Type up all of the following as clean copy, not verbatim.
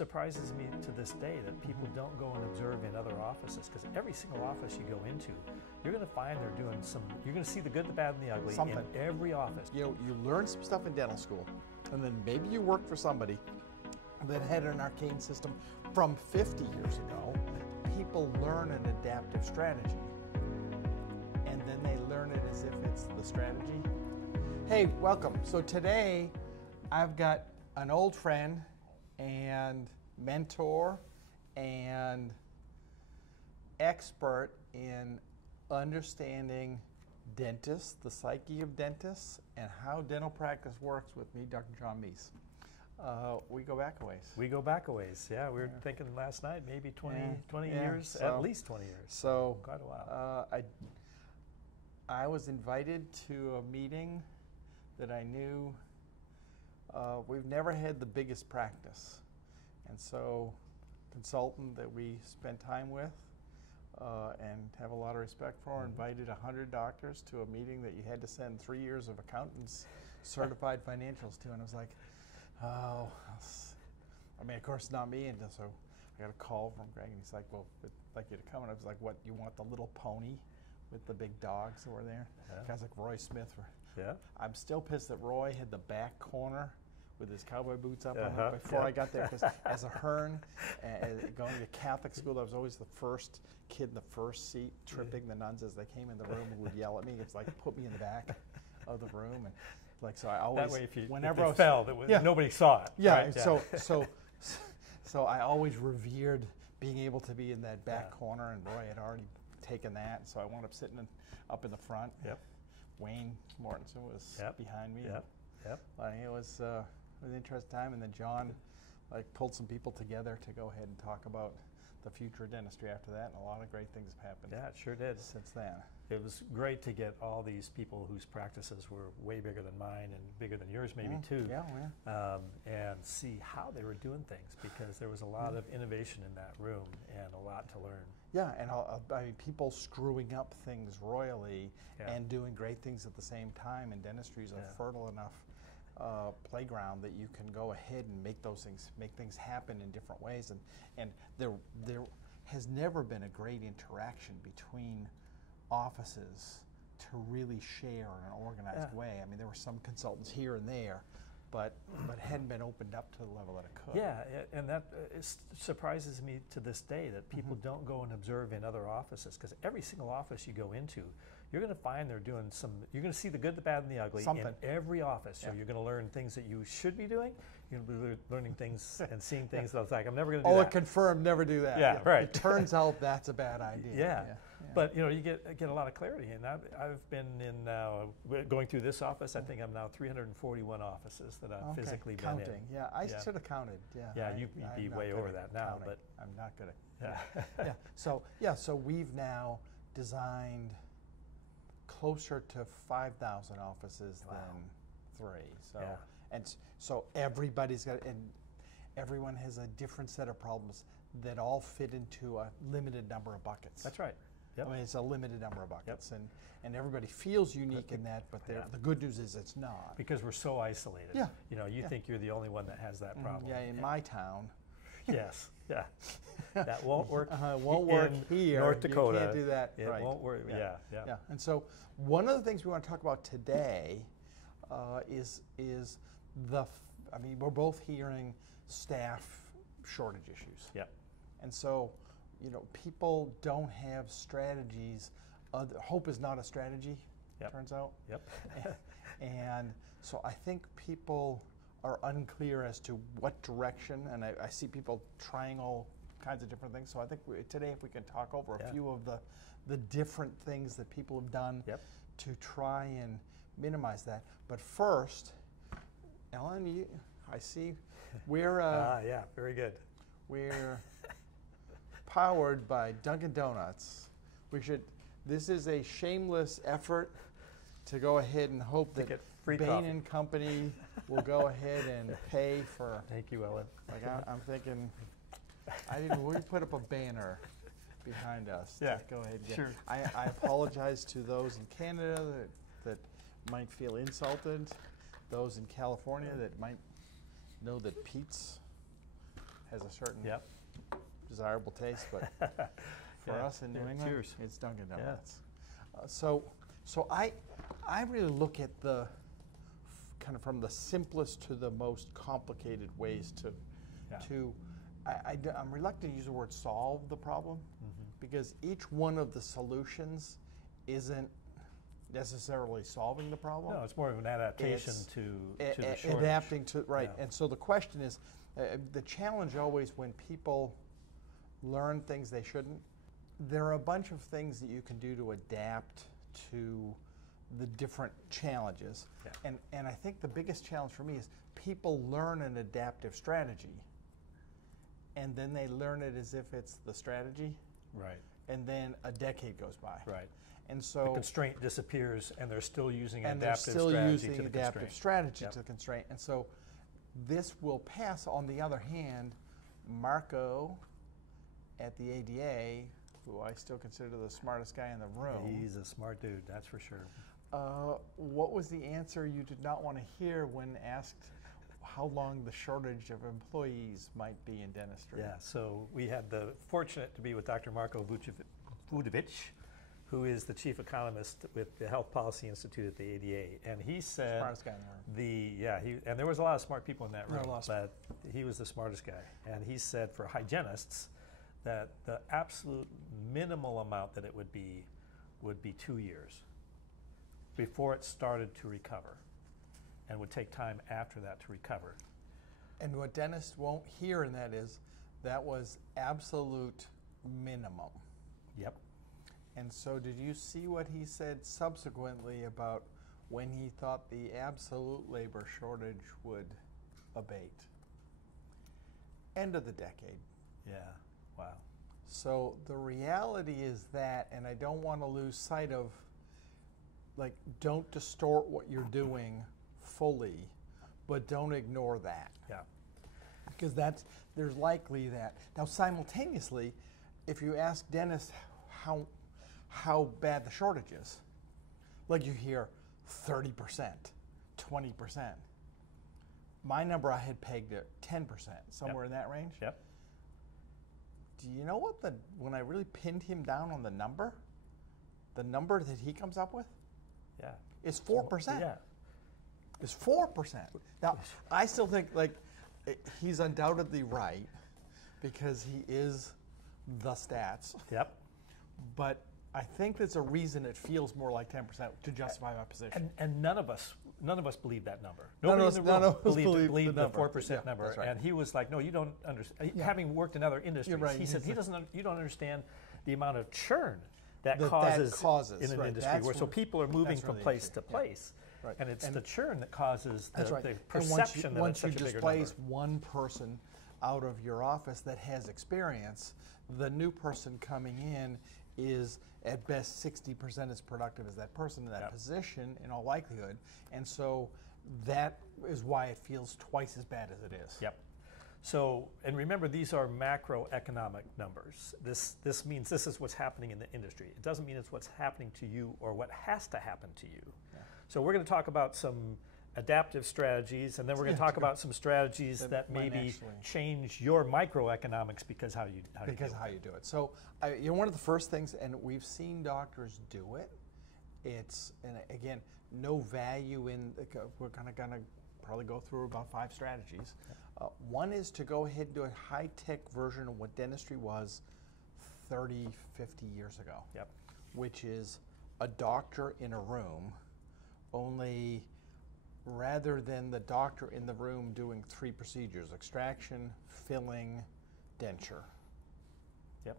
surprises me to this day that people don't go and observe in other offices, because every single office you go into, you're going to find they're doing you're going to see the good, the bad, and the ugly in every office. You know, you learn some stuff in dental school, and then maybe you work for somebody that had an arcane system from 50 years ago. People learn an adaptive strategy, and then they learn it as if it's the strategy. Hey, welcome. So today, I've got an old friend and mentor and expert in understanding dentists, the psyche of dentists, and how dental practice works with me, Dr. John Meis. We go back a ways. We go back a ways, yeah. We were thinking last night, maybe 20 years, so, at least 20 years. So quite a while. I was invited to a meeting that I knew we've never had the biggest practice. And so consultant that we spent time with and have a lot of respect for, invited 100 doctors to a meeting that you had to send 3 years of accountants certified financials to. And I was like, oh, I mean, of course, not me. And so I got a call from Greg, and he's like, well, I'd like you to come. And I was like, what, you want the little pony with the big dogs that were there? Yeah. Guys like Roy Smith were. Yeah. I'm still pissed that Roy had the back corner with his cowboy boots up on him before I got there, because as a Ahearn, going to Catholic school, I was always the first kid in the first seat, tripping the nuns as they came in the room and would yell at me. It's like, put me in the back of the room. And like, so I always, that way if you, whenever if I was, fell, nobody saw it. Yeah, right? So I always revered being able to be in that back corner, and Roy had already taken that, so I wound up sitting up in the front. Yep. Wayne Mortensen was behind me. Yep. It was an interesting time, and then John pulled some people together to go ahead and talk about the future of dentistry after that, and a lot of great things have happened. Yeah, it sure did. Since then. It was great to get all these people whose practices were way bigger than mine and bigger than yours maybe too. And see how they were doing things, because there was a lot of innovation in that room and a lot to learn. Yeah, and I mean, people screwing up things royally and doing great things at the same time, and dentistry is a fertile enough playground that you can go ahead and make things happen in different ways. And there has never been a great interaction between offices to really share in an organized way. I mean, there were some consultants here and there, but hadn't been opened up to the level that it could. Yeah, and that surprises me to this day that people don't go and observe in other offices, because every single office you go into, you're going to find they're doing you're going to see the good, the bad, and the ugly in every office. So you're going to learn things that you should be doing. You're going to be learning things and seeing things that it's like, I'm never going to do that. Oh, confirmed, never do that. Yeah, right. It turns out that's a bad idea. Yeah. But you know, you get a lot of clarity, and I've been in now going through this office. I think I'm now 341 offices that I've physically been in. Counting, I should have counted. Yeah, you'd be way over that now, counting. but I'm not good at. So we've now designed closer to 5,000 offices than 3. So so everybody's got, and everyone has a different set of problems that all fit into a limited number of buckets. That's right. I mean, it's a limited number of buckets, and everybody feels unique in that, but the good news is it's not. Because we're so isolated. Yeah. You know, you think you're the only one that has that problem. Yeah, in my town. Yes, that won't work. Won't work here. North Dakota. You can't do that. It won't work. Yeah. And so one of the things we want to talk about today is I mean, we're both hearing staff shortage issues. Yeah. And so, you know, people don't have strategies. Hope is not a strategy, turns out. And so I think people are unclear as to what direction, and I see people trying all kinds of different things. So I think today, if we can talk over a few of the different things that people have done to try and minimize that. But first, Ellen, I see we're yeah, very good. We're powered by Dunkin' Donuts. This is a shameless effort to go ahead and hope that Bain and Company will go ahead and pay for. Thank you, Ellen. Like I'm thinking, we put up a banner behind us. To go ahead and get. Sure. I apologize to those in Canada that might feel insulted, those in California that might know that Pete's has a certain yep. desirable taste, but for us in New England, cheers. it's Dunkin' Donuts. So I really look at the kind of from the simplest to the most complicated ways I'm reluctant to use the word solve the problem, because each one of the solutions isn't necessarily solving the problem. No, it's more of an adaptation to the shortage. Adapting to, right. Yeah. And so the question is, the challenge always when people learn things they shouldn't, there are a bunch of things that you can do to adapt to the different challenges. Yeah. And I think the biggest challenge for me is people learn an adaptive strategy, and then they learn it as if it's the strategy. Right. And then a decade goes by. Right. And so the constraint disappears, and they're still using and adaptive they're still strategy using to the adaptive constraint. strategy Yep. to the constraint. And so this will pass. On the other hand, Marco at the ADA, who I still consider the smartest guy in the room. He's a smart dude, that's for sure. What was the answer you did not want to hear when asked how long the shortage of employees might be in dentistry? Yeah, so we had the fortunate to be with Dr. Marko Vujovic, who is the chief economist with the Health Policy Institute at the ADA, and he said smartest guy in the room. And there was a lot of smart people in that room, but he was the smartest guy. And he said for hygienists that the absolute minimal amount that it would be 2 years before it started to recover, and would take time after that to recover. And what dentists won't hear in that is that was absolute minimum. Yep. And so did you see what he said subsequently about when he thought the absolute labor shortage would abate? End of the decade. Yeah, wow. So the reality is that, and I don't want to lose sight of, like, don't distort what you're doing fully, but don't ignore that. Yeah. Because there's likely that. Now simultaneously, if you ask dentists how bad the shortage is, like you hear 30%, 20%. My number I had pegged at 10%, somewhere in that range. Yep. Do you know what when I really pinned him down on the number that he comes up with? Yeah. Is 4%. Yeah. Is 4%. Now, I still think he's undoubtedly right because he is the stats. Yep. But I think there's a reason it feels more like 10% to justify my position. And none of us believed that number. None Nobody in the room believed the number. 4% number. That's right. And he was like, no, you don't understand. Having worked in other industries, right. he said, you don't understand the amount of churn that causes in an industry so people are moving from place to place. Right. And it's the churn that causes the right. perception that it's such a bigger number. Once you displace one person out of your office that has experience, the new person coming in is at best 60% as productive as that person in that position in all likelihood. And so that is why it feels twice as bad as it is. Yep. So, and remember, these are macroeconomic numbers. This means this is what's happening in the industry. It doesn't mean it's what's happening to you or what has to happen to you. Yeah. So we're going to talk about some adaptive strategies, and then we're going to talk about some strategies that maybe change your microeconomics because how you do it. So, one of the first things, and we've seen doctors do it. It's, and again, no value in. We're kind of going to probably go through about 5 strategies. One is to go ahead and do a high-tech version of what dentistry was 30, 50 years ago. Yep. Which is a doctor in a room, only rather than the doctor in the room doing 3 procedures: extraction, filling, denture. Yep.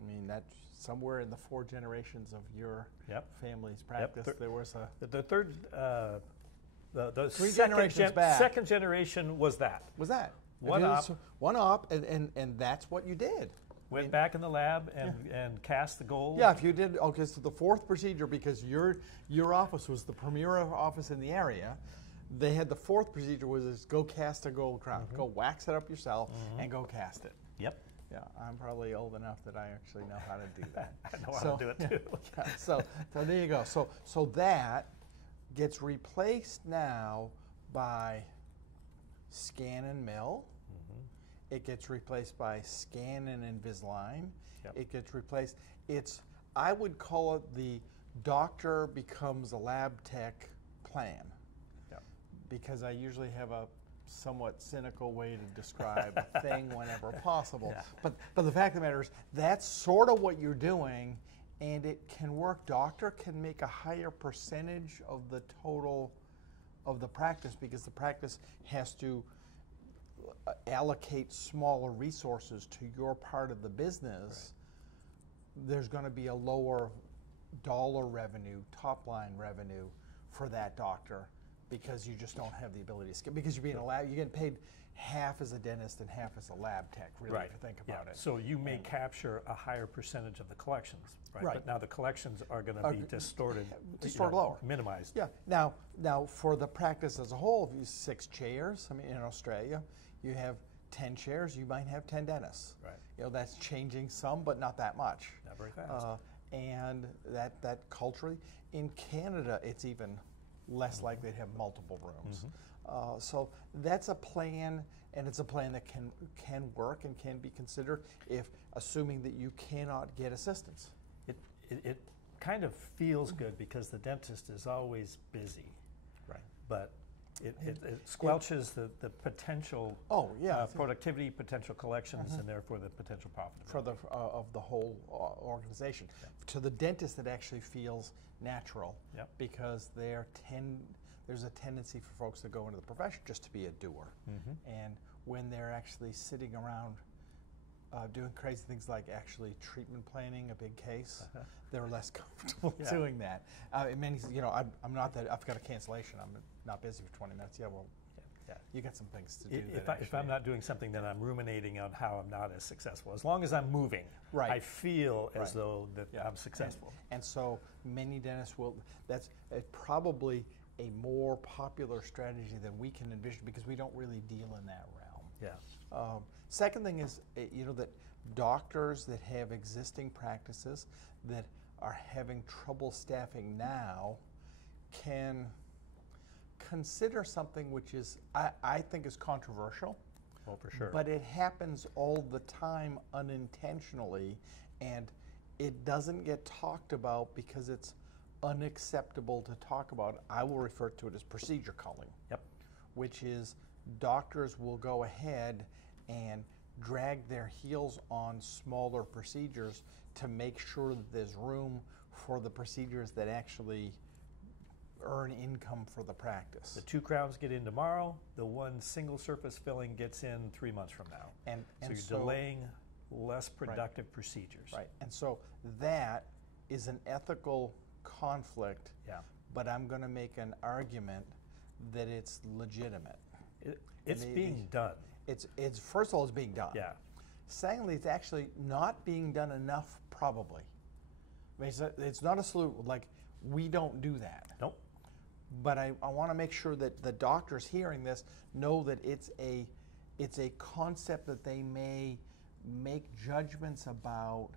I mean, that's somewhere in the 4 generations of your family's practice. There was the third. The 3 generations back. Second generation was that. One op, and that's what you did. Went back in the lab and cast the gold. Yeah, if you did, okay, so the 4th procedure, because your office was the premier office in the area, they had the 4th procedure was go cast a gold crown. Go wax it up yourself and go cast it. Yep. Yeah, I'm probably old enough that I actually know how to do that. I know how to do it too. So there you go. So that gets replaced now by scan and mill It gets replaced by Scan and Invisalign. Yep. It gets replaced. I would call it the doctor becomes a lab tech plan. Yep. Because I usually have a somewhat cynical way to describe a thing whenever possible. Yeah. But the fact of the matter is, that's sort of what you're doing, and it can work. Doctor can make a higher percentage of the total of the practice because the practice has to allocate smaller resources to your part of the business. Right. There's going to be a lower dollar revenue, top line revenue for that doctor because you just don't have the ability to scale. Because you're being you're getting paid half as a dentist and half as a lab tech, really, right. if you think about it. So you may capture a higher percentage of the collections, right? Right. But now the collections are going to be distorted, lower, minimized. Yeah. Now for the practice as a whole, if you 6 chairs, I mean, in Australia, you have 10 chairs, you might have 10 dentists. Right. You know, that's changing some, but not that much. Not very fast. And that culturally, in Canada, it's even less likely to have multiple rooms. So that's a plan, and it's a plan that can work and can be considered if, assuming that you cannot get assistance. It kind of feels good because the dentist is always busy. Right. But it squelches the potential productivity, potential collections, and therefore the potential profitability. For of the whole organization. Yeah. To the dentist, it actually feels natural because there's a tendency for folks to go into the profession just to be a doer. And when they're actually sitting around doing crazy things like actually treatment planning a big case, they're less comfortable doing that. I'm not that, I've got a cancellation, I'm not busy for 20 minutes. Yeah, well, you got some things to do. If I'm not doing something, then I'm ruminating on how I'm not as successful. As long as I'm moving, I feel as though that I'm successful. And so many dentists that's probably a more popular strategy than we can envision because we don't really deal in that realm. Yeah. Second thing is, that doctors that have existing practices that are having trouble staffing now can consider something which is, I think is controversial. Well, for sure. But it happens all the time unintentionally, and it doesn't get talked about because it's unacceptable to talk about. I will refer to it as procedure culling. Yep. Which is doctors will go ahead and drag their heels on smaller procedures to make sure that there's room for the procedures that actually earn income for the practice. The 2 crowns get in tomorrow, the 1 single surface filling gets in 3 months from now. And so you're delaying less productive procedures. Right, and so that is an ethical conflict, but I'm going to make an argument that it's legitimate. It's being done. It's first of all, it's being done. Yeah. Secondly, it's actually not being done enough, probably. I mean, it's not a solution, like, we don't do that. Nope. But I want to make sure that the doctors hearing this know that it's a concept that they may make judgments about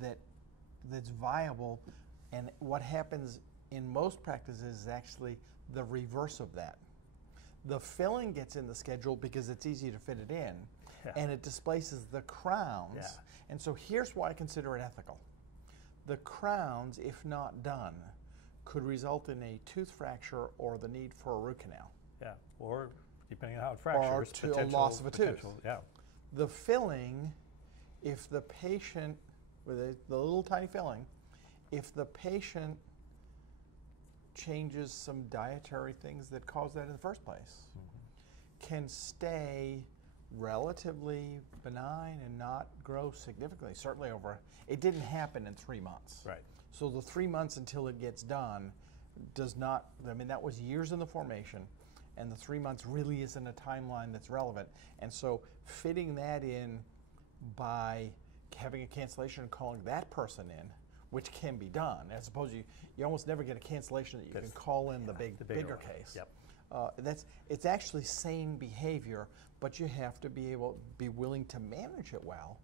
that's viable. And what happens in most practices is actually the reverse of that. The filling gets in the schedule because it's easy to fit it in, and it displaces the crowns. Yeah. And so here's why I consider it ethical. The crowns, if not done, could result in a tooth fracture or the need for a root canal. Yeah, or depending on how it fractures, or a loss of a tooth. Yeah. The filling, if the patient, with the little tiny filling, if the patient changes some dietary things that cause that in the first place, can stay relatively benign and not grow significantly. Certainly it didn't happen in 3 months. Right. So the 3 months until it gets done does not, I mean, that was years in the formation, and the 3 months really isn't a timeline that's relevant. And so fitting that in by having a cancellation and calling that person in, which can be done, as opposed to you almost never get a cancellation that you can call in the bigger case. Yep. It's actually sane behavior, but you have to be willing to manage it well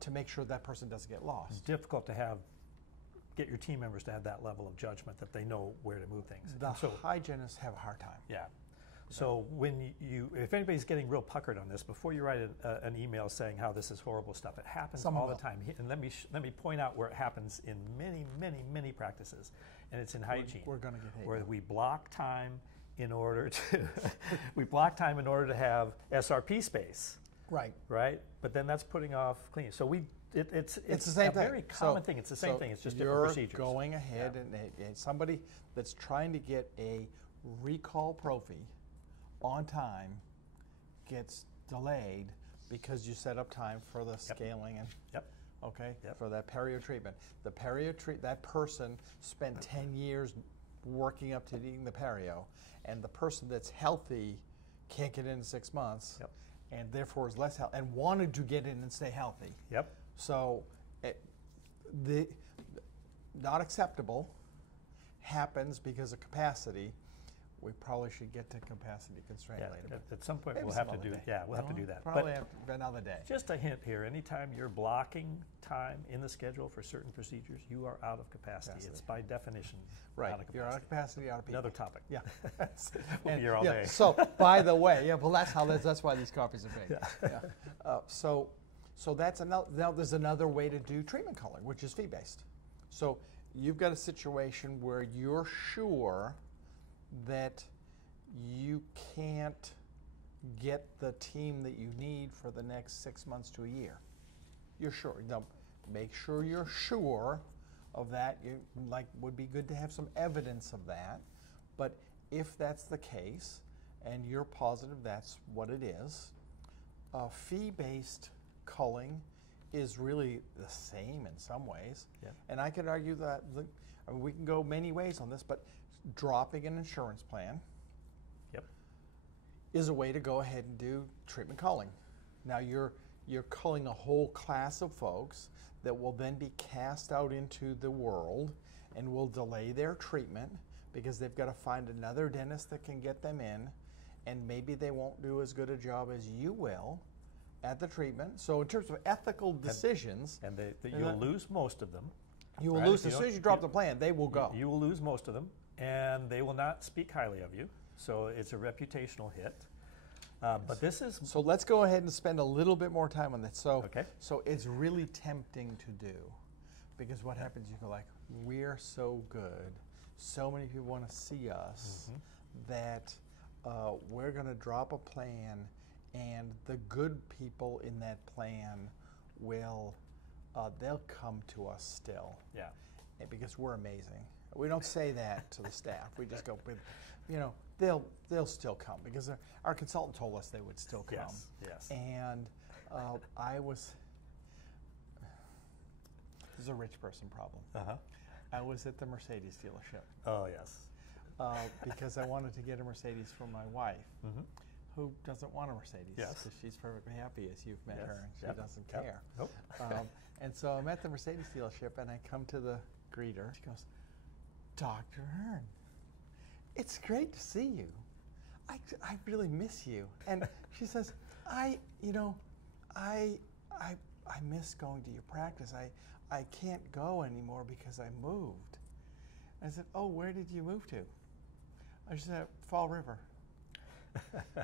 to make sure that person doesn't get lost. It's difficult to get your team members to have that level of judgment that they know where to move things. The hygienists have a hard time. Yeah. So when if anybody's getting real puckered on this, before you write an email saying how this is horrible stuff, it happens all the time. And let me point out where it happens in many practices, and it's in hygiene. We're going to get hate. Where we block time in order to have SRP space. Right. Right. But then that's putting off cleaning. So it's the same a very common thing. It's the same thing. It's just different procedures. You're going ahead and somebody that's trying to get a recall prophy on time gets delayed because you set up time for the scaling and for that perio treatment. That person spent 10 years working up to needing the perio, and the person that's healthy can't get in 6 months. And therefore is less healthy and wanted to get in and stay healthy. So the not acceptable happens because of capacity. We probably should get to capacity constraint later. At some point we'll have to do we'll have to do that. Probably another day. Just a hint here, anytime you're blocking time in the schedule for certain procedures, you are out of capacity. It's by definition out of capacity. You're out of capacity, out of people. Another topic. We'll be here all day. So by the way, that's why these coffees are big. So that's another. Now there's another way to do treatment culling, which is fee-based. So you've got a situation where you're sure that you can't get the team that you need for the next 6 months to a year. You're sure. Now, make sure you're sure of that. Would be good to have some evidence of that. But if that's the case, and you're positive that's what it is, fee-based culling is really the same in some ways. And I could argue that we can go many ways on this, but dropping an insurance plan is a way to go ahead and do treatment culling. Now you're culling a whole class of folks that will then be cast out into the world and will delay their treatment because they've got to find another dentist that can get them in, and maybe they won't do as good a job as you will at the treatment. So in terms of ethical decisions, and you'll lose most of them. You will lose as soon as you drop the plan. They will go. You will lose most of them, and they will not speak highly of you. So it's a reputational hit. But this is so. Let's go ahead and spend a little bit more time on this. So it's really tempting to do, because what happens? You go like, we're so good. So many people want to see us that we're going to drop a plan, and the good people in that plan will. They'll come to us still. Because we're amazing. We don't say that to the staff. We just go, they'll still come because our consultant told us they would still come. And this is a rich person problem. I was at the Mercedes dealership. Oh, yes. Because I wanted to get a Mercedes for my wife, who doesn't want a Mercedes because she's perfectly happy as you've met her, and she doesn't care. And so I'm at the Mercedes dealership, and I come to the greeter. She goes, "Dr. Ahearn, it's great to see you. I really miss you." And she says, I miss going to your practice. I can't go anymore because I moved." I said, "Oh, where did you move to?" I said, "Fall River."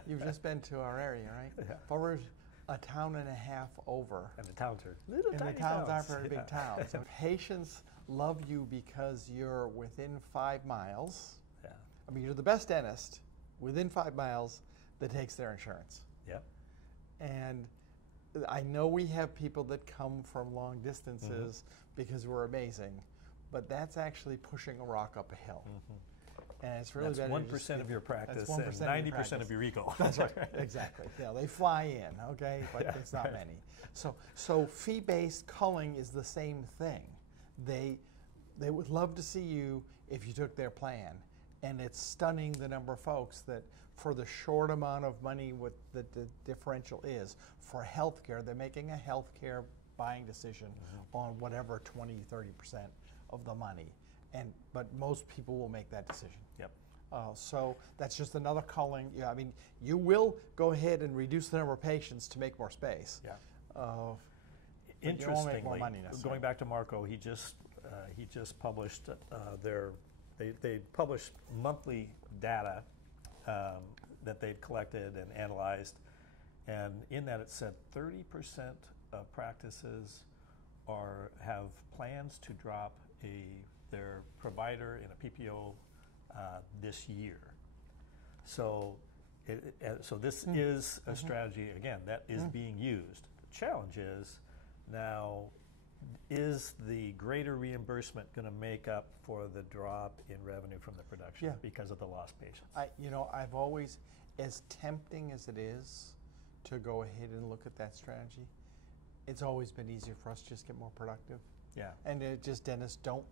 You've just been to our area, right? Fall River's a town and a half over. And the towns are little tiny towns. And the towns aren't very big towns. So patients love you because you're within 5 miles. I mean, you're the best dentist within 5 miles that takes their insurance. And I know we have people that come from long distances because we're amazing, but that's actually pushing a rock up a hill. And it's really that's 1% of your practice and 90% of your recall. That's right, exactly. They fly in, but it's not many. So fee-based culling is the same thing. They would love to see you if you took their plan, and it's stunning the number of folks that for the short amount of money what the differential is for healthcare, they're making a healthcare buying decision on whatever 20-30% of the money. But most people will make that decision. So that's just another culling. I mean, you will go ahead and reduce the number of patients to make more space. Interestingly, more money going back to Marco, he just published they publish monthly data that they'd collected and analyzed. And in that it said 30% of practices have plans to drop their provider in a PPO this year. So, so this is a strategy, again, that is being used. The challenge is now, is the greater reimbursement going to make up for the drop in revenue from the production because of the lost patients? I've always, as tempting as it is to go ahead and look at that strategy, it's always been easier for us to just get more productive. Yeah. And dentists don't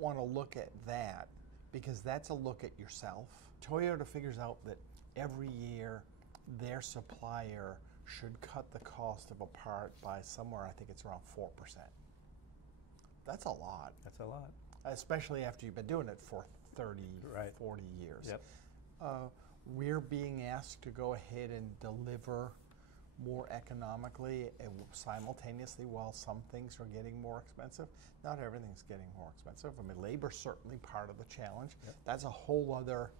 want to look at that, because that's a look at yourself. Toyota figures out that every year their supplier should cut the cost of a part by somewhere, I think it's around 4%. That's a lot. That's a lot. Especially after you've been doing it for 30, 40 years. Yep. We're being asked to go ahead and deliver more economically simultaneously while some things are getting more expensive. Not everything's getting more expensive. I mean, labor's certainly part of the challenge. Yep. That's a whole other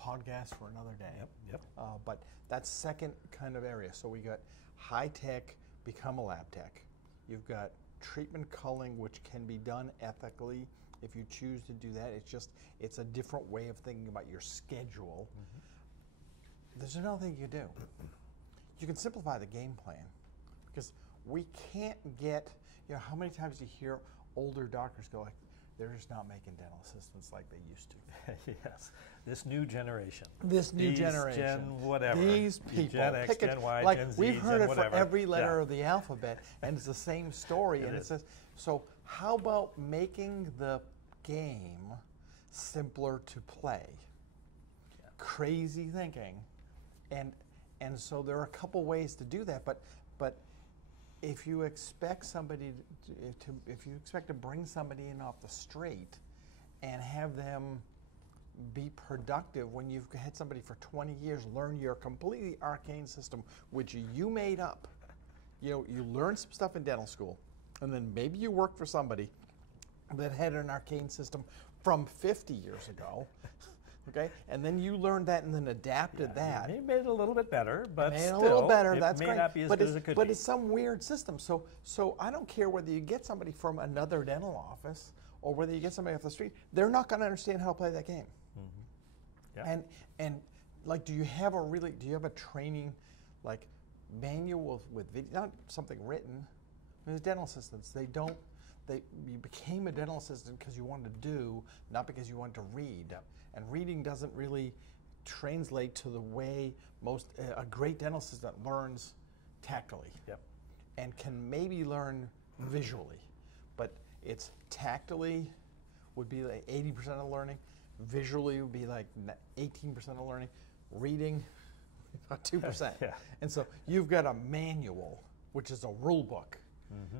podcast for another day. Yep. But that's second kind of area. So we got high tech, become a lab tech. You've got treatment culling, which can be done ethically if you choose to do that. It's a different way of thinking about your schedule. There's another thing you do. You can simplify the game plan, because we can't get, how many times do you hear older doctors go like, they're just not making dental assistants like they used to. Yes, this new generation. This new generation. Gen whatever. These people. Gen X, Gen Y, like Gen Z, we've heard it whatever. for every letter of the alphabet, and it's the same story. And it says, so how about making the game simpler to play? Yeah. Crazy thinking. And so there are a couple ways to do that, but if you expect somebody if you expect to bring somebody in off the street and have them be productive when you've had somebody for 20 years learn your completely arcane system, which you made up, you learned some stuff in dental school, and then maybe you worked for somebody that had an arcane system from 50 years ago. Okay, and then you learned that and then adapted that. You made it a little bit better, but made still, a little better. That's great. Not be as good as it could be. But it's some weird system. So I don't care whether you get somebody from another dental office or whether you get somebody off the street. They're not going to understand how to play that game. Yeah. And like, do you have a training like manual with video, not something written? With dental assistants, you became a dental assistant because you wanted to do, not because you wanted to read. And reading doesn't really translate to the way a great dental assistant learns tactily. Yep. And can maybe learn visually. But it's tactily would be like 80% of the learning. Visually would be like 18% of the learning. Reading, about 2%. Yeah. And so you've got a manual, which is a rule book,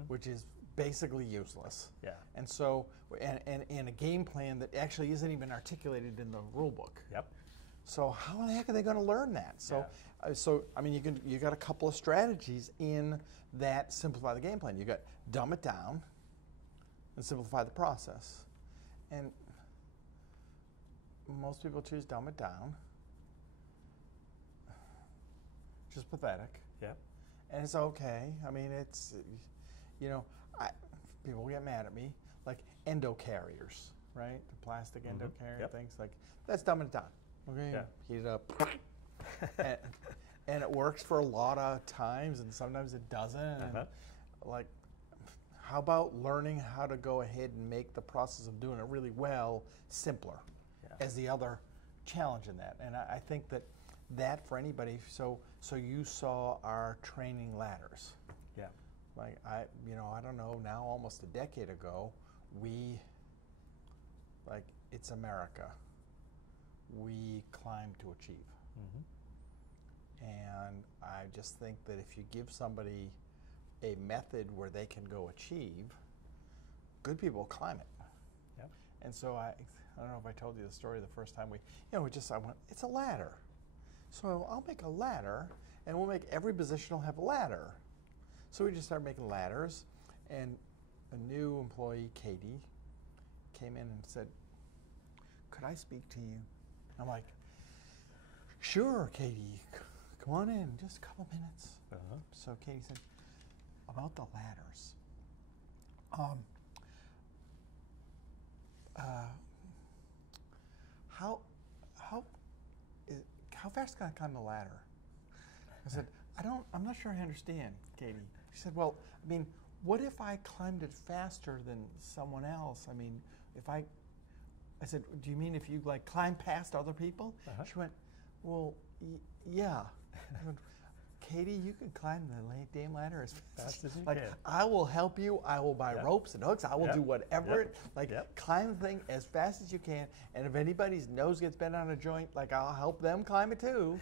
which is basically useless. Yeah. And so, and a game plan that actually isn't even articulated in the rule book. Yep. So how the heck are they going to learn that? So, I mean, you got a couple of strategies in that simplify the game plan. You got dumb it down and simplify the process. And most people choose dumb it down. Just pathetic. Yeah. And it's okay. I mean, it's, people get mad at me, like endo carriers, right? The plastic endo carrier things, like that's dumbing it down. Okay, heat it up, and it works for a lot of times, and sometimes it doesn't. And like, how about learning how to go ahead and make the process of doing it really well simpler, as the other challenge in that. And I think that for anybody. So you saw our training ladders. Yeah. Like I don't know, now almost a decade ago, it's America. We climb to achieve. And I just think that if you give somebody a method where they can go achieve, good people climb it. Yep. And so I don't know if I told you the story the first time I went, it's a ladder. So I'll make a ladder, and we'll make every position will have a ladder. So we just started making ladders, and a new employee, Katie, came in and said, "Could I speak to you?" I'm like, sure, Katie, come on in, just a couple minutes. So Katie said, about the ladders. How fast can I climb the ladder? I said, I'm not sure I understand, Katie. She said, well, I mean, what if I climbed it faster than someone else? I mean, I said, do you mean if you like climb past other people? She went, well, yeah. I went, Katie, you can climb the damn ladder as fast as you can. I will help you. I will buy ropes and hooks. I will do whatever. Climb the thing as fast as you can. And if anybody's nose gets bent on a joint, like I'll help them climb it too.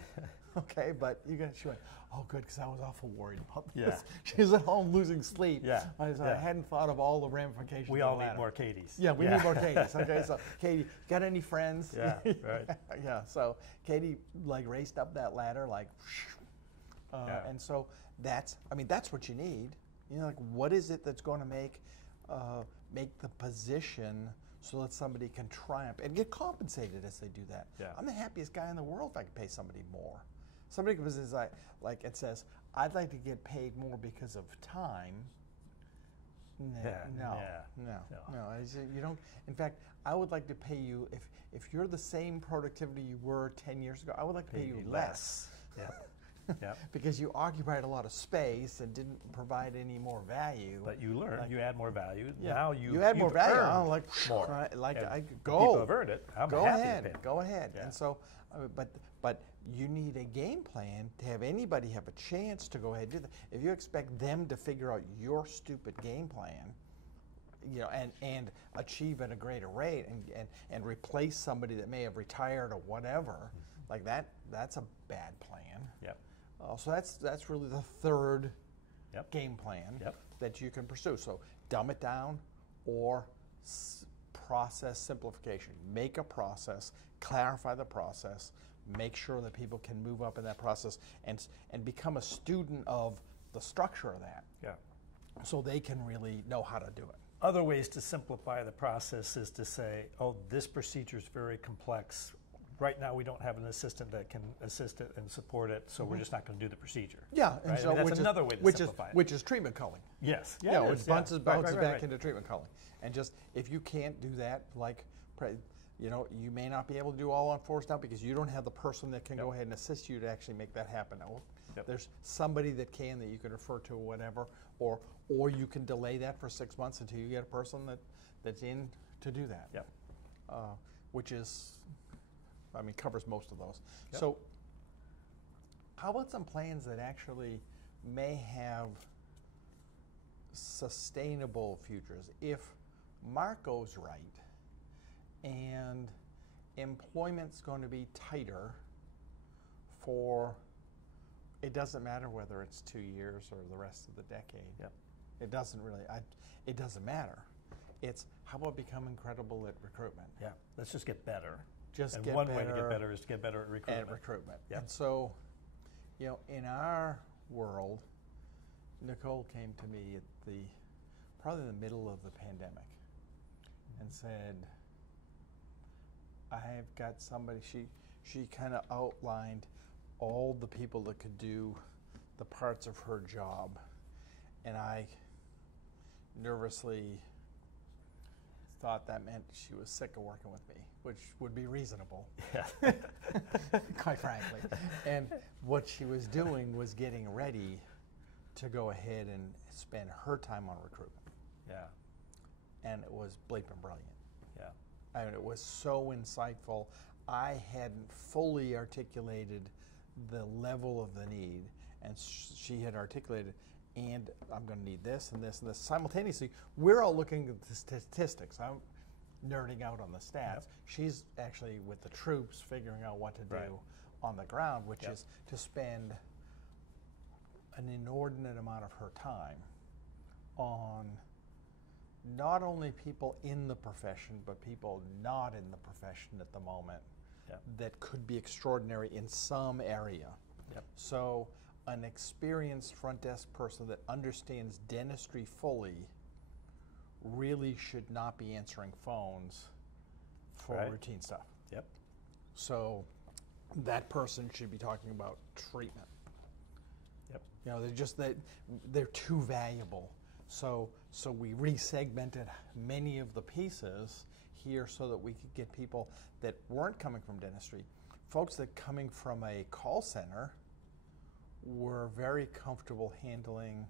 Okay, but she went, oh, good, because I was awful worried about this. She was at home losing sleep. I hadn't thought of all the ramifications. We all need more Katies. Yeah, we need more Katies. Okay, so Katie, got any friends? Yeah, right. Yeah, so Katie like raced up that ladder like. And so that's what you need. You know, like what is it that's going to make the position so that somebody can triumph and get compensated as they do that. I'm the happiest guy in the world if I could pay somebody more. Somebody comes in like it says, I'd like to get paid more because of time. No. You don't. In fact, I would like to pay you if you're the same productivity you were 10 years ago. I would like to pay you less. Because you occupied a lot of space and didn't provide any more value. But you learned, you add more value. Now you add more value. I'm like, more. I go. People have earned it. Go ahead. And so, but you need a game plan to have anybody have a chance to go ahead and do that. If you expect them to figure out your stupid game plan, you know, and achieve at a greater rate and replace somebody that may have retired or whatever, like that's a bad plan. So that's really the third game plan that you can pursue. So dumb it down or process simplification. Make a process, clarify the process, make sure that people can move up in that process and become a student of the structure of that. So they can really know how to do it. Other ways to simplify the process is to say, oh, this procedure is very complex. Right now, we don't have an assistant that can assist it and support it, so we're just not going to do the procedure. And so that's another way to simplify it. Which is treatment culling. Which bounces back into treatment culling. And just, if you can't do that, like, you know, you may not be able to do all on force now because you don't have the person that can go ahead and assist you to actually make that happen. Now, there's somebody that can, that you can refer to or whatever, or you can delay that for 6 months until you get a person that's in to do that. Which is, I mean, covers most of those. So how about some plans that actually may have sustainable futures? If Mark goes right and employment's going to be tighter for, it doesn't matter whether it's 2 years or the rest of the decade. It doesn't really, it doesn't matter. It's how about become incredible at recruitment? Let's just get better. And one way to get better is to get better at recruitment. And so, you know, in our world, Nicole came to me at probably the middle of the pandemic and said, I've got somebody, she kind of outlined all the people that could do the parts of her job. And I nervously thought that meant she was sick of working with me, which would be reasonable, quite frankly. And what she was doing was getting ready to go ahead and spend her time on recruitment. And it was bleeping brilliant. I mean, it was so insightful. I hadn't fully articulated the level of the need, and she had articulated, and I'm going to need this and this and this. Simultaneously, we're all looking at the statistics. I'm nerding out on the stats. She's actually with the troops figuring out what to do on the ground, which is to spend an inordinate amount of her time on not only people in the profession, but people not in the profession at the moment that could be extraordinary in some area. So an experienced front desk person that understands dentistry fully really should not be answering phones for routine stuff. So that person should be talking about treatment. Yep. You know, they're too valuable. So we resegmented many of the pieces here so that we could get people that weren't coming from dentistry. Folks that coming from a call center were very comfortable handling,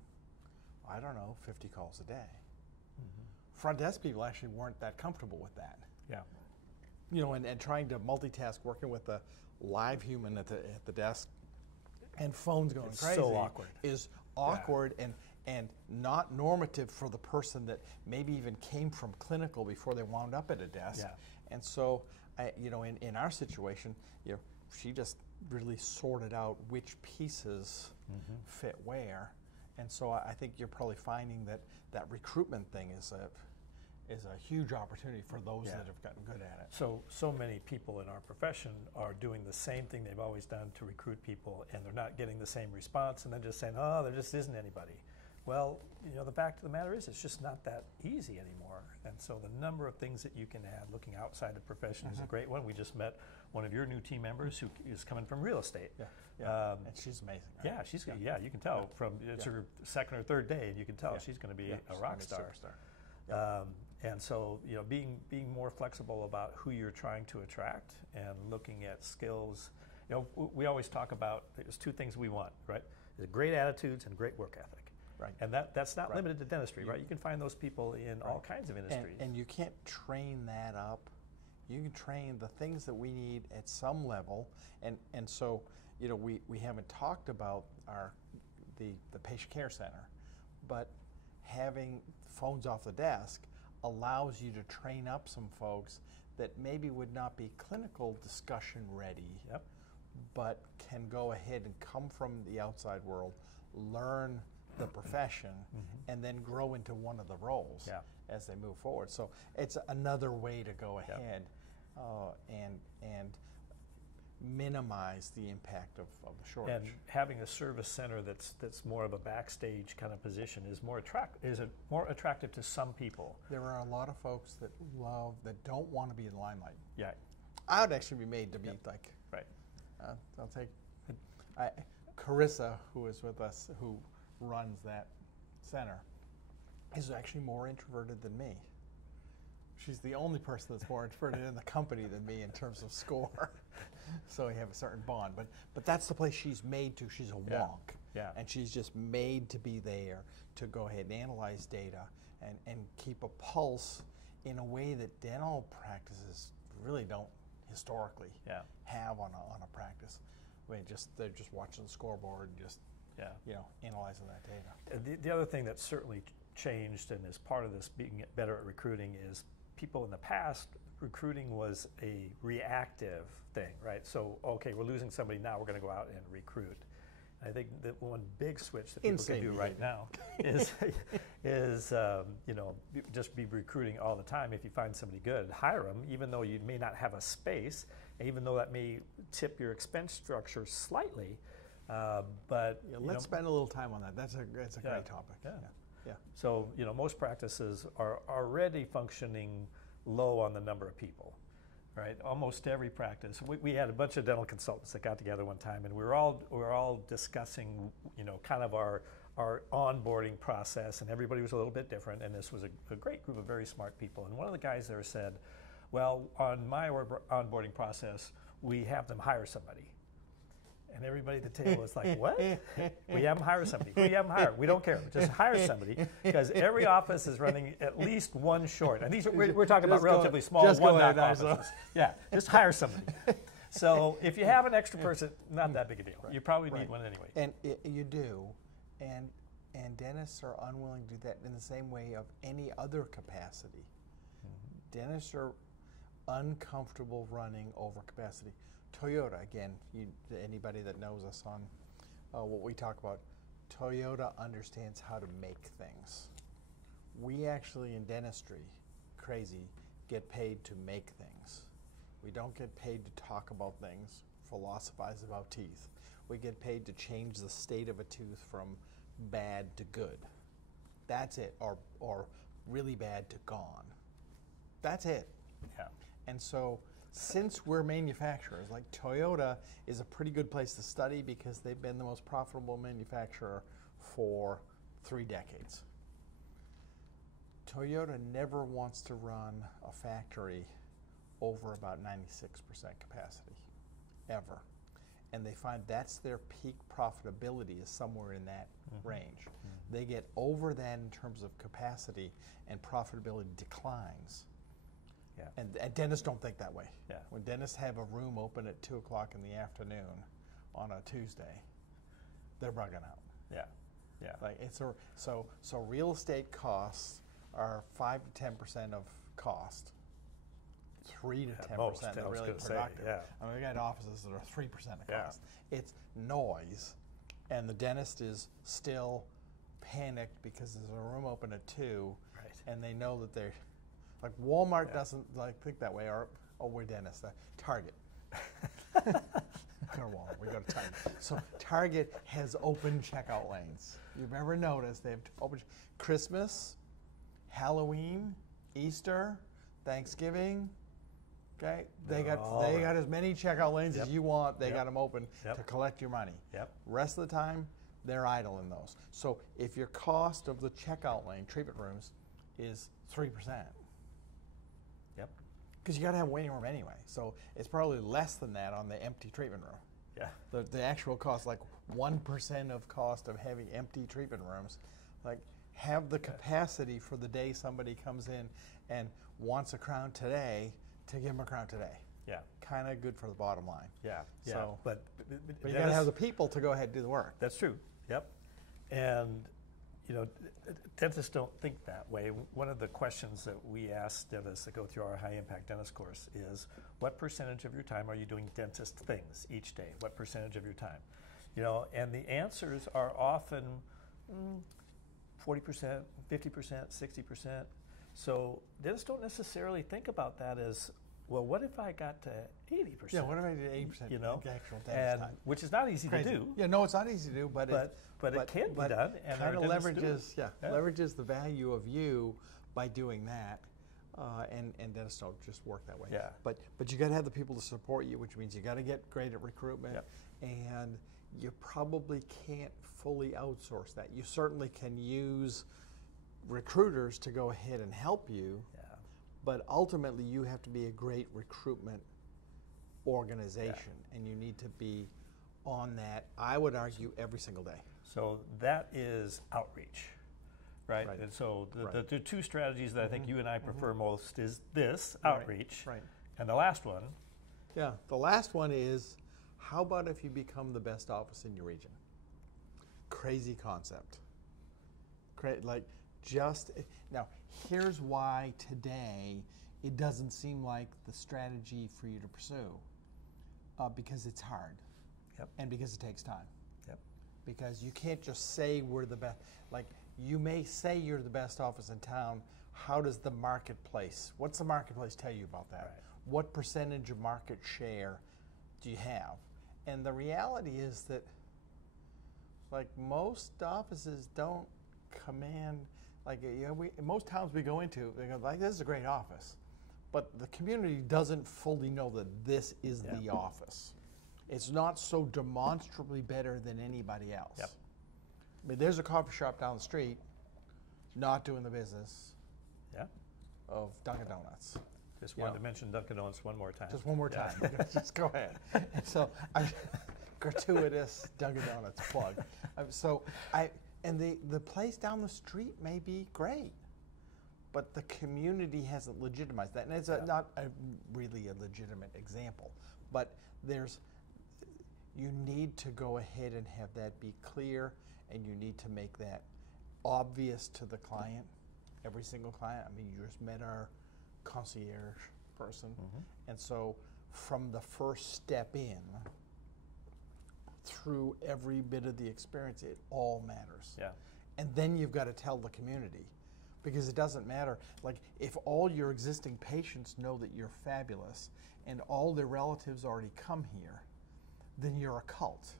I don't know, 50 calls a day. Mm-hmm. Front desk people actually weren't that comfortable with that. Yeah. You know, and trying to multitask, working with a live human at the desk and phones going crazy. So awkward. Is awkward and not normative for the person that maybe even came from clinical before they wound up at a desk. Yeah. And so, you know, in our situation, you know, she just really sorted out which pieces fit where. And so I think you're probably finding that recruitment thing is a huge opportunity for those that have gotten good at it. So many people in our profession are doing the same thing they've always done to recruit people, and they're not getting the same response, and then just saying, oh, there just isn't anybody. Well, you know, the fact of the matter is it's just not that easy anymore. And so the number of things that you can add looking outside the profession is a great one. We just met one of your new team members who is coming from real estate. Yeah. And she's amazing. Right? Yeah, you can tell from it's her second or third day, and you can tell she's going to be a rock star. And so, you know, being more flexible about who you're trying to attract and looking at skills. You know, we always talk about there's two things we want, right? There's great attitudes and great work ethic. Right. And that's not limited to dentistry, right? You can find those people in all kinds of industries. And you can't train that up. You can train the things that we need at some level. And so, you know, we haven't talked about the patient care center, but having phones off the desk allows you to train up some folks that maybe would not be clinical discussion ready, but can go ahead and come from the outside world, learn the profession, and then grow into one of the roles as they move forward. So it's another way to go ahead and minimize the impact of the shortage. And having a service center that's more of a backstage kind of position is more attractive to some people. There are a lot of folks that don't want to be in the limelight. Yeah, I would actually be made to be like. Right. I'll take Carissa, who is with us, who runs that center, is actually more introverted than me. She's the only person that's more introverted in the company than me in terms of score. So we have a certain bond. But that's the place she's made to. She's a wonk. Yeah. And she's just made to be there to go ahead and analyze data and keep a pulse in a way that dental practices really don't historically have on a practice. I mean, they're just watching the scoreboard and just you know, analyzing that data. The other thing that's certainly changed and is part of this being better at recruiting is people in the past, recruiting was a reactive thing, right? So, okay, we're losing somebody now, we're going to go out and recruit. I think that one big switch that people can do right now is you know, just be recruiting all the time. If you find somebody good, hire them, even though you may not have a space, even though that may tip your expense structure slightly. But let's spend a little time on that. That's a great topic. Yeah. So, you know, most practices are already functioning low on the number of people, right? Almost every practice. We had a bunch of dental consultants that got together one time, and we were all discussing, you know, kind of our onboarding process, and everybody was a little bit different. And this was a great group of very smart people. And one of the guys there said, "Well, on my onboarding process, we have them hire somebody." And everybody at the table was like, what? We have them hire somebody. Who do you have them hire? We don't care. Just hire somebody, because every office is running at least one short. And these we're talking about relatively small one-knock offices. Yeah, just hire somebody. So if you have an extra person, not that big a deal. You probably need one anyway. And you do. And dentists are unwilling to do that in the same way of any other capacity. Dentists are uncomfortable running over capacity. Toyota, again, anybody that knows us on what we talk about, Toyota understands how to make things. We actually, in dentistry, crazy, get paid to make things. We don't get paid to talk about things, philosophize about teeth. We get paid to change the state of a tooth from bad to good. That's it, or really bad to gone. That's it. Yeah. And so since we're manufacturers, like Toyota is a pretty good place to study because they've been the most profitable manufacturer for 3 decades. Toyota never wants to run a factory over about 96% capacity, ever. And they find that's their peak profitability is somewhere in that range. They get over that in terms of capacity and profitability declines. Yeah. And dentists don't think that way. Yeah. When dentists have a room open at 2 o'clock in the afternoon on a Tuesday, they're bugging out. Yeah. Yeah. Like so real estate costs are 5 to 10% of cost. 3 to 10% are really productive. Yeah. I mean, we got offices that are 3% of cost. Yeah. It's noise, and the dentist is still panicked because there's a room open at 2, Right. and they know that they're like Walmart doesn't like think that way. Or we're dentists. Target. Go to Walmart. We go to Target. So Target has open checkout lanes. You've ever noticed they have open Christmas, Halloween, Easter, Thanksgiving. Okay, they got as many checkout lanes as you want. They got them open to collect your money. Rest of the time, they're idle in those. So if your cost of the checkout lane, treatment rooms, is 3%, because you got to have a waiting room anyway. So it's probably less than that on the empty treatment room. Yeah. The actual cost, like 1% of cost of having empty treatment rooms, like have the capacity for the day somebody comes in and wants a crown today to give them a crown today. Yeah. Kind of good for the bottom line. Yeah. Yeah. So, but you got to have the people to go ahead and do the work. That's true. Yep. And you know, dentists don't think that way. One of the questions that we ask dentists that go through our high impact dentist course is, what percentage of your time are you doing dentist things each day? What percentage of your time? You know, and the answers are often 40%, 50%, 60%. So dentists don't necessarily think about that as, well, what if I got to 80%? Yeah, what if I did 80%? You know, actual dentist time? Which is not easy to do. Yeah, no, it's not easy to do, but it can be done. And kind of leverages the value of you by doing that. And dentists don't just work that way. Yeah. But you got to have the people to support you, which means you got to get great at recruitment, and you probably can't fully outsource that. You certainly can use recruiters to go ahead and help you, but ultimately you have to be a great recruitment organization, and you need to be on that, I would argue, every single day. So that is outreach, right? And so the 2 strategies that I think you and I prefer most is this, outreach, and the last one. Yeah, the last one is, how about if you become the best office in your region? Crazy concept. Now, here's why today it doesn't seem like the strategy for you to pursue, because it's hard, and because it takes time. Because you can't just say we're the best. Like, you may say you're the best office in town. How does the marketplace, what's the marketplace tell you about that? Right. What percentage of market share do you have? And the reality is that, like, most offices don't command, like, you know, in most towns we go into, they go, like, this is a great office. But the community doesn't fully know that this is the office. It's not so demonstrably better than anybody else. I mean, there's a coffee shop down the street not doing the business of Dunkin' Donuts. Just wanted to mention Dunkin' Donuts one more time. Just one more time. Just go ahead. And so, gratuitous Dunkin' Donuts plug. And the place down the street may be great, but the community hasn't legitimized that. And it's not really a legitimate example, but you need to go ahead and have that be clear, and you need to make that obvious to the client, every single client. I mean, you just met our concierge person, and so from the first step in, through every bit of the experience, it all matters. And then you've got to tell the community, because it doesn't matter. Like, if all your existing patients know that you're fabulous and all their relatives already come here, then you're a cult.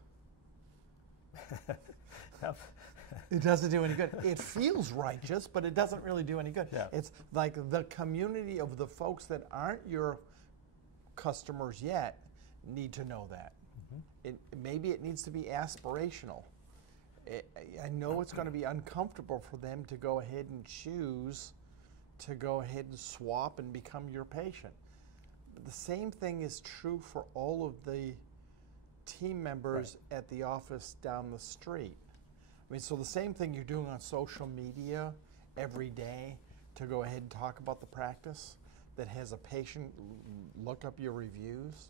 It doesn't do any good. It feels righteous, but it doesn't really do any good. It's like the community of the folks that aren't your customers yet need to know that. Maybe it needs to be aspirational. I know it's going to be uncomfortable for them to go ahead and choose to go ahead and swap and become your patient. But the same thing is true for all of the team members at the office down the street. I mean, so the same thing you're doing on social media every day to go ahead and talk about the practice that has a patient look up your reviews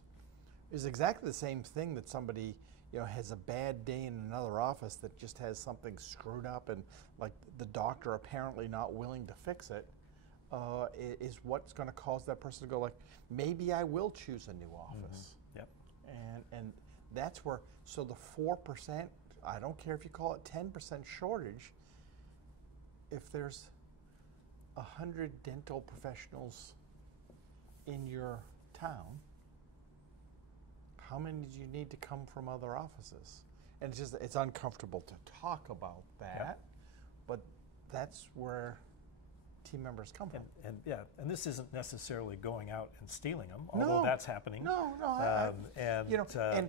is exactly the same thing that somebody, you know, has a bad day in another office that just has something screwed up and like the doctor apparently not willing to fix it, is what's going to cause that person to go like, maybe I will choose a new office. Yep. And that's where, so the 4%, I don't care if you call it 10% shortage, if there's 100 dental professionals in your town, how many do you need to come from other offices? And it's just, it's uncomfortable to talk about that, but that's where team members come from. And this isn't necessarily going out and stealing them, although that's happening. No,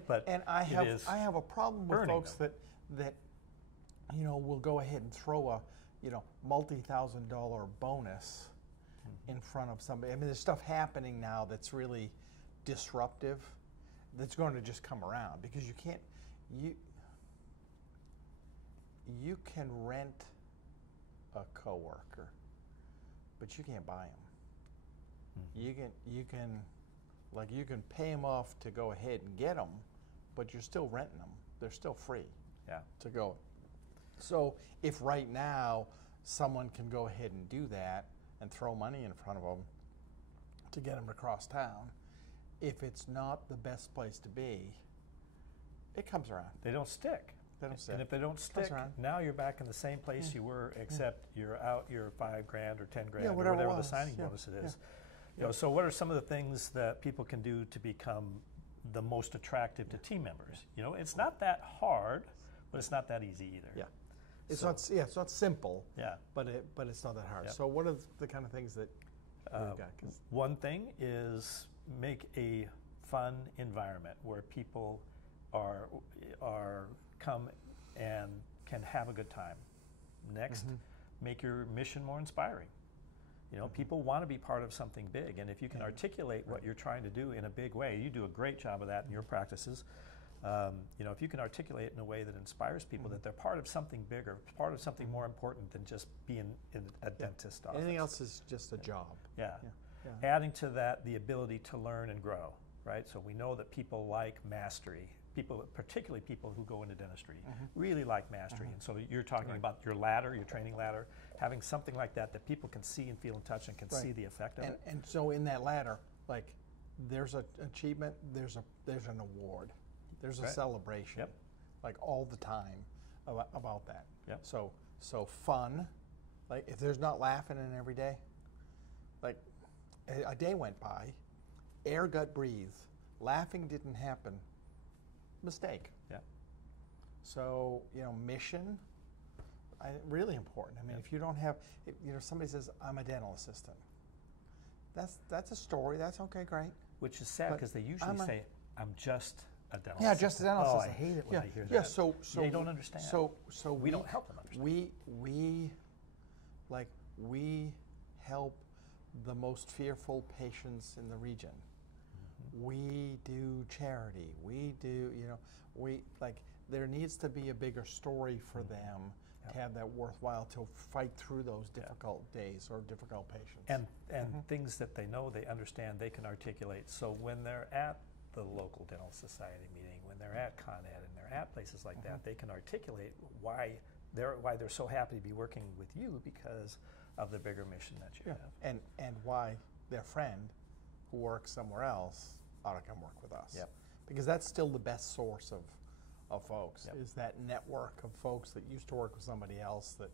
but I have a problem with folks that you know will go ahead and throw a multi-$1,000 bonus in front of somebody. I mean, there's stuff happening now that's really disruptive, that's going to just come around because you can't you can rent a coworker, but you can't buy them. You can pay them off to go ahead and get them, but you're still renting them. They're still free to go. So if right now someone can go ahead and do that and throw money in front of them to get them across town, if it's not the best place to be, it comes around. They don't stick. They don't stick. And if they don't stick, now you're back in the same place you were, except you're out your $5 grand or 10 grand or whatever the signing bonus it is. You know, so what are some of the things that people can do to become the most attractive to team members? You know, it's not that hard, but it's not that easy either. Yeah. It's not simple. Yeah. But it's not that hard. So what are the kind of things that you've got? One thing is make a fun environment where people are come and can have a good time. Next, make your mission more inspiring. You know, people want to be part of something big, and if you can articulate what you're trying to do in a big way, you do a great job of that in your practices. You know, if you can articulate it in a way that inspires people that they're part of something bigger, part of something more important than just being in a dentist office. Anything else is just a job. Adding to that the ability to learn and grow, right? So we know that people like mastery. People, particularly people who go into dentistry, really like mastery. And so you're talking about your ladder, your training ladder, having something like that that people can see and feel and touch and can see the effect of it. And so in that ladder, like there's an achievement, there's an award, there's a celebration, like all the time about that. So fun, like if there's not laughing in every day, like a day went by, air got breathed, laughing didn't happen. Mistake. So, you know, mission, really important. I mean, if you don't have, you know, somebody says, I'm a dental assistant. That's a story. That's okay, great. Which is sad because they usually say, I'm just a dental assistant. Yeah, just a dental assistant. I hate it when I hear that. So they don't understand. So we don't help them understand. We help the most fearful patients in the region. We do charity. We do, you know, there needs to be a bigger story for them to have that worthwhile to fight through those difficult days or difficult patients. And things that they know, they understand, they can articulate. So when they're at the local dental society meeting, when they're at Con Ed and they're at places like that, they can articulate why they're so happy to be working with you because of the bigger mission that you have. And why their friend who works somewhere else ought to come work with us. Because that's still the best source of folks, is that network of folks that used to work with somebody else that,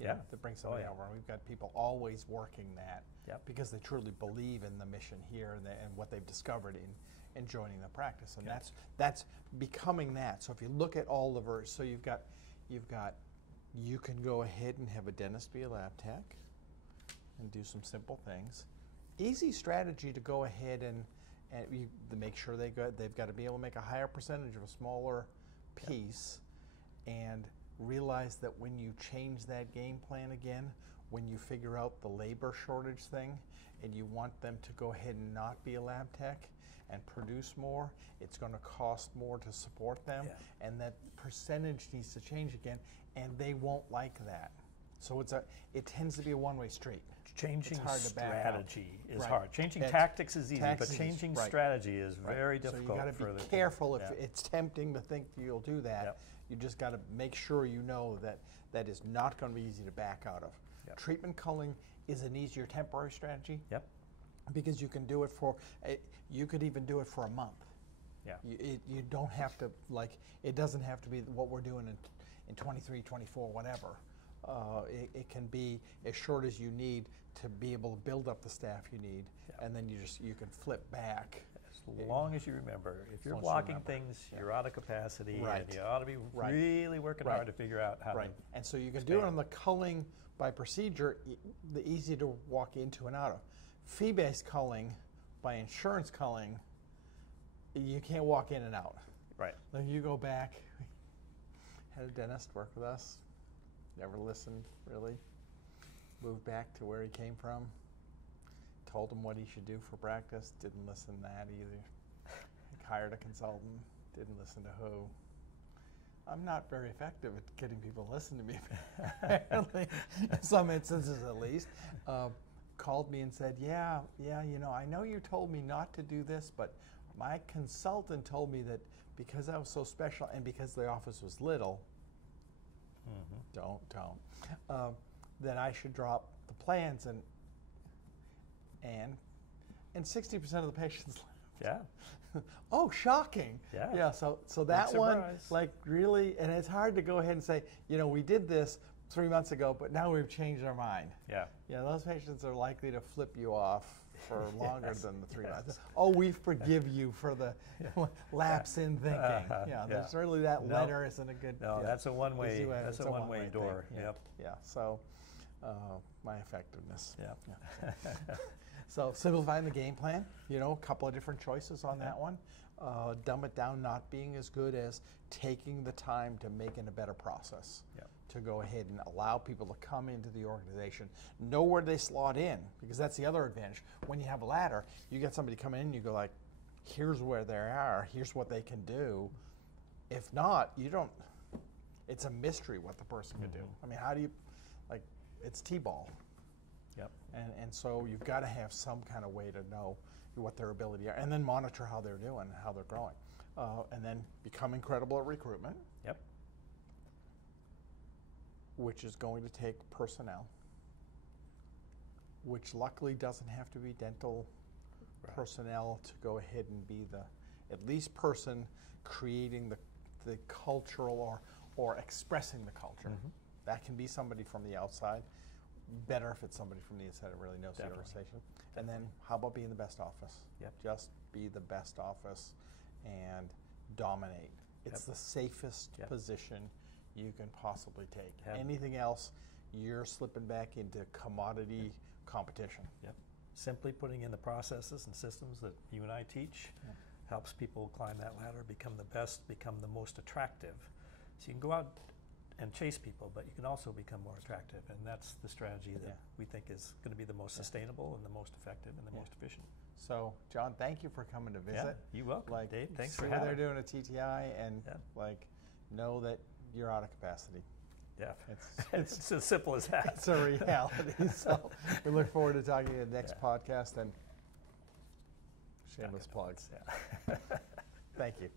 you know, that brings somebody over. And we've got people always working that because they truly believe in the mission here and what they've discovered in joining the practice. And that's becoming that. So if you look at all of our, so you've got, you can go ahead and have a dentist be a lab tech and do some simple things. Easy strategy to go ahead and and to make sure they've got to be able to make a higher percentage of a smaller piece, and realize that when you change that game plan again, when you figure out the labor shortage thing, and you want them to go ahead and not be a lab tech and produce more, it's going to cost more to support them, and that percentage needs to change again, and they won't like that. So it tends to be a one-way street. Changing strategy is right. hard. Changing tactics is easy, but changing strategy is very difficult. So you got to be careful. If it's tempting to think you'll do that, you just got to make sure you know that that is not going to be easy to back out of. Treatment culling is an easier temporary strategy. Because you can do it for, you could even do it for a month. You don't have to, it doesn't have to be what we're doing in 23, 24, whatever. It can be as short as you need to be able to build up the staff you need, and then you can flip back. As long as you remember, if you're blocking things, you're out of capacity, and you ought to be really working hard to figure out how to. And so you can do it on the culling by procedure, the easy to walk into and out of. Fee-based culling by insurance culling, you can't walk in and out. Like you go back, had a dentist work with us, never listened really, moved back to where he came from, told him what he should do for practice, didn't listen to that either. Hired a consultant, didn't listen to who. I'm not very effective at getting people to listen to me, apparently, in some instances at least. Called me and said, yeah, I know you told me not to do this, but my consultant told me that because I was so special and because the office was little, that I should drop the plans, and 60% of the patients left. Oh, shocking. So that one, really, and it's hard to go ahead and say, we did this 3 months ago, but now we've changed our mind. Those patients are likely to flip you off for longer than the 3 months. Oh, we forgive you for the lapse in thinking. There's really that letter isn't a good. No, that's a one-way. That's a one-way door. So, my effectiveness. So simplifying the game plan. A couple of different choices on that one. Dumb it down, not being as good as taking the time to make it a better process. To go ahead and allow people to come into the organization, know where they slot in, because that's the other advantage. When you have a ladder, you get somebody come in, you go like, here's where they are, here's what they can do. If not, you don't, it's a mystery what the person can do. I mean, how do you, it's T-ball. And so you've got to have some kind of way to know what their ability are, and then monitor how they're doing, how they're growing. And then become incredible at recruitment. Which is going to take personnel, which luckily doesn't have to be dental personnel to go ahead and be the at least person creating the cultural or expressing the culture. That can be somebody from the outside. Better if it's somebody from the inside that really knows the organization. And then how about being the best office? Just be the best office and dominate. It's the safest position you can possibly take. Anything else, you're slipping back into commodity competition. Simply putting in the processes and systems that you and I teach helps people climb that ladder, become the best, become the most attractive. So you can go out and chase people, but you can also become more attractive, and that's the strategy that we think is going to be the most sustainable and the most effective and the most efficient. So, John, thank you for coming to visit. You're welcome, Dave. Thanks for having me. See what they're doing at TTI, and know that you're out of capacity. It's as simple as that. It's a reality. So we look forward to talking to you in the next podcast, and shameless plugs. Thank you.